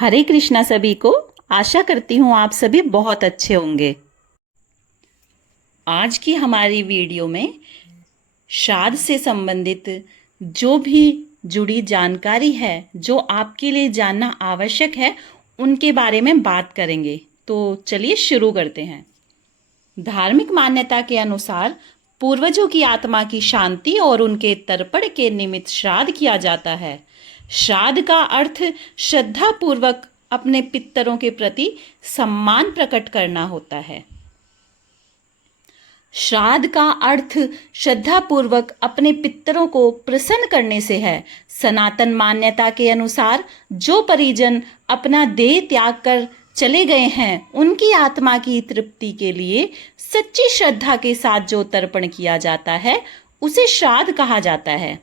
हरे कृष्णा सभी को। आशा करती हूँ आप सभी बहुत अच्छे होंगे। आज की हमारी वीडियो में श्राद्ध से संबंधित जो भी जुड़ी जानकारी है, जो आपके लिए जानना आवश्यक है, उनके बारे में बात करेंगे। तो चलिए शुरू करते हैं। धार्मिक मान्यता के अनुसार पूर्वजों की आत्मा की शांति और उनके तर्पण के निमित्त श्राद्ध किया जाता है। श्राद्ध का अर्थ श्रद्धा पूर्वक अपने पितरों के प्रति सम्मान प्रकट करना होता है। श्राद्ध का अर्थ श्रद्धा पूर्वक अपने पितरों को प्रसन्न करने से है। सनातन मान्यता के अनुसार जो परिजन अपना देह त्याग कर चले गए हैं, उनकी आत्मा की तृप्ति के लिए सच्ची श्रद्धा के साथ जो तर्पण किया जाता है, उसे श्राद्ध कहा जाता है।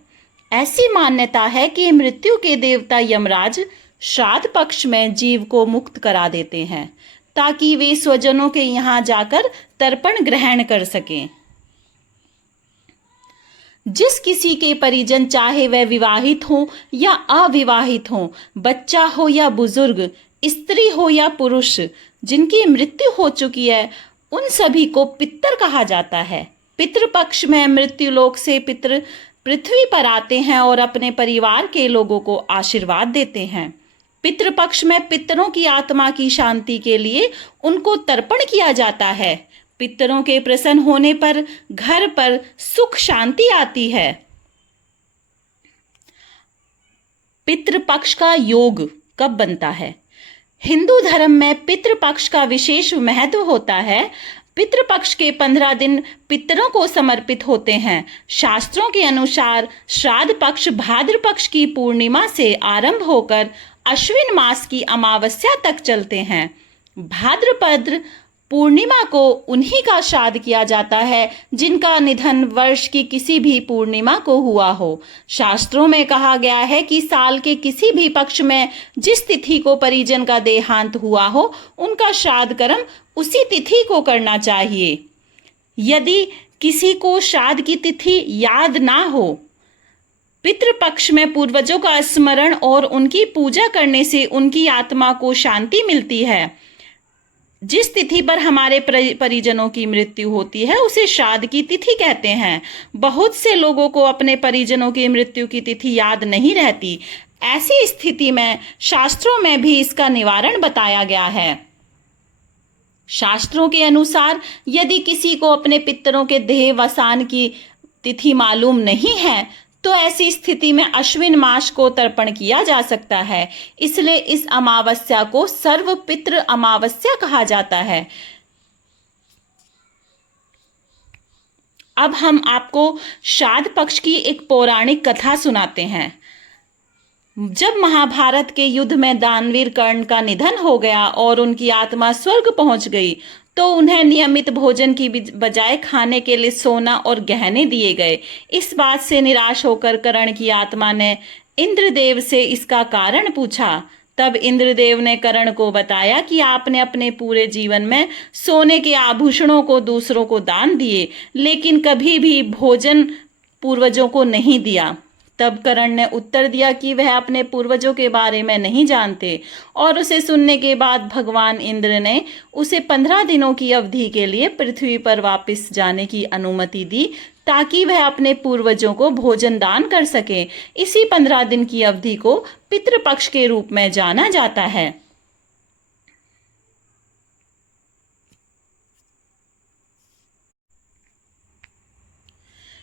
ऐसी मान्यता है कि मृत्यु के देवता यमराज श्राद्ध पक्ष में जीव को मुक्त करा देते हैं, ताकि वे स्वजनों के यहाँ जाकर तर्पण ग्रहण कर सकें। जिस किसी के परिजन, चाहे वह विवाहित हो या अविवाहित हो, बच्चा हो या बुजुर्ग, स्त्री हो या पुरुष, जिनकी मृत्यु हो चुकी है, उन सभी को पितर कहा जाता है। पितृपक्ष में मृत्यु लोक से पितर पृथ्वी पर आते हैं और अपने परिवार के लोगों को आशीर्वाद देते हैं। पितृपक्ष में पितरों की आत्मा की शांति के लिए उनको तर्पण किया जाता है। पितरों के प्रसन्न होने पर घर पर सुख शांति आती है। पितृपक्ष का योग कब बनता है? हिंदू धर्म में पितृपक्ष का विशेष महत्व होता है। पितृपक्ष के 15 दिन पितरों को समर्पित होते हैं। शास्त्रों के अनुसार श्राद्ध पक्ष भाद्र पक्ष की पूर्णिमा से आरंभ होकर अश्विन मास की अमावस्या तक चलते हैं। भाद्रपद पूर्णिमा को उन्हीं का श्राद्ध किया जाता है जिनका निधन वर्ष की किसी भी पूर्णिमा को हुआ हो। शास्त्रों में कहा गया है कि साल के किसी भी पक्ष में जिस तिथि को परिजन का देहांत हुआ हो, उनका श्राद्ध कर्म उसी तिथि को करना चाहिए। यदि किसी को श्राद्ध की तिथि याद ना हो, पितृपक्ष में पूर्वजों का स्मरण और उनकी पूजा करने से उनकी आत्मा को शांति मिलती है। जिस तिथि पर हमारे परिजनों की मृत्यु होती है, उसे श्राद्ध की तिथि कहते हैं। बहुत से लोगों को अपने परिजनों की मृत्यु की तिथि याद नहीं रहती। ऐसी स्थिति में शास्त्रों में भी इसका निवारण बताया गया है। शास्त्रों के अनुसार यदि किसी को अपने पितरों के देहावसान की तिथि मालूम नहीं है, तो ऐसी स्थिति में अश्विन मास को तर्पण किया जा सकता है। इसलिए इस अमावस्या को सर्व पितृ अमावस्या कहा जाता है। अब हम आपको श्राद्ध पक्ष की एक पौराणिक कथा सुनाते हैं। जब महाभारत के युद्ध में दानवीर कर्ण का निधन हो गया और उनकी आत्मा स्वर्ग पहुंच गई, तो उन्हें नियमित भोजन की बजाय खाने के लिए सोना और गहने दिए गए। इस बात से निराश होकर कर्ण की आत्मा ने इंद्रदेव से इसका कारण पूछा। तब इंद्रदेव ने कर्ण को बताया कि आपने अपने पूरे जीवन में सोने के आभूषणों को दूसरों को दान दिए, लेकिन कभी भी भोजन पूर्वजों को नहीं दिया। तब कर्ण ने उत्तर दिया कि वह अपने पूर्वजों के बारे में नहीं जानते, और उसे सुनने के बाद भगवान इंद्र ने उसे 15 दिनों की अवधि के लिए पृथ्वी पर वापस जाने की अनुमति दी, ताकि वह अपने पूर्वजों को भोजन दान कर सके। इसी 15 दिन की अवधि को पितृपक्ष के रूप में जाना जाता है।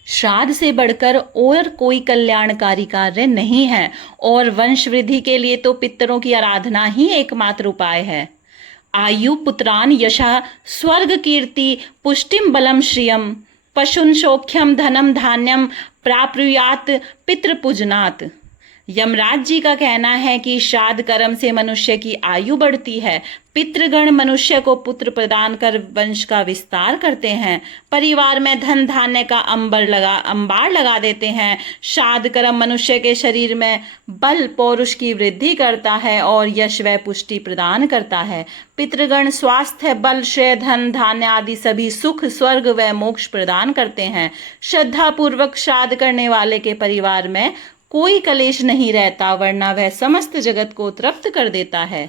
श्राद्ध से बढ़कर और कोई कल्याणकारी कार्य नहीं है, और वंश वृद्धि के लिए तो पितरों की आराधना ही एकमात्र उपाय है। आयु पुत्रान यशा स्वर्ग कीर्ति पुष्टिम बलम श्रियम पशुन सौख्यम धनम धान्यम प्राप्नुयात पितृपूजनात्। यमराज जी का कहना है कि श्राद्ध कर्म से मनुष्य की आयु बढ़ती है। पितृगण मनुष्य को पुत्र प्रदान कर वंश का विस्तार करते हैं। परिवार में धन धान्य का अंबार लगा देते हैं। श्राद्ध कर्म मनुष्य के शरीर में बल पौरुष की वृद्धि करता है और यश व पुष्टि प्रदान करता है। पितृगण स्वास्थ्य, बल, श्रेय, धन धान्य आदि सभी सुख, स्वर्ग व मोक्ष प्रदान करते हैं। श्रद्धा पूर्वक श्राद्ध करने वाले के परिवार में कोई कलेश नहीं रहता, वरना वह समस्त जगत को तृप्त कर देता है।